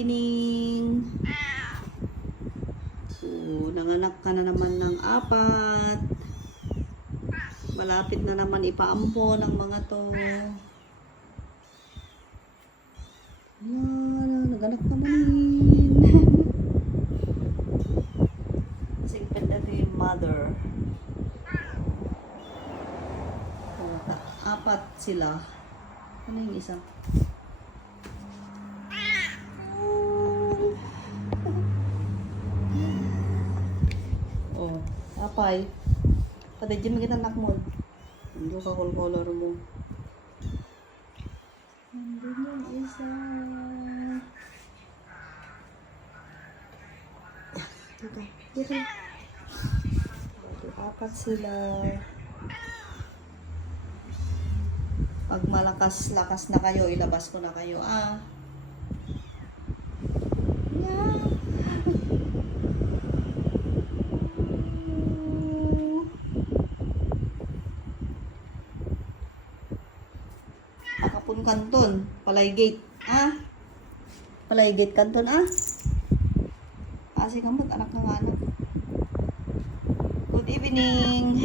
evening. Nanganak ka na naman ng 4. Malapit na naman ipaampo ng mga to. Naganak naman din. Kasing pwede ito yung mother. 4 sila. Ano yung isa? Oh, apay. Pwede dyan magiging anak mo. Hindi ka color mo. Nandun yung isa. Dito. 4 sila. Pag malakas-lakas na kayo, ilabas ko na kayo. Yeah. Akapun kanton, palay gate. Palay gate kanton, Kasi kamot, anak ng anak. Good evening.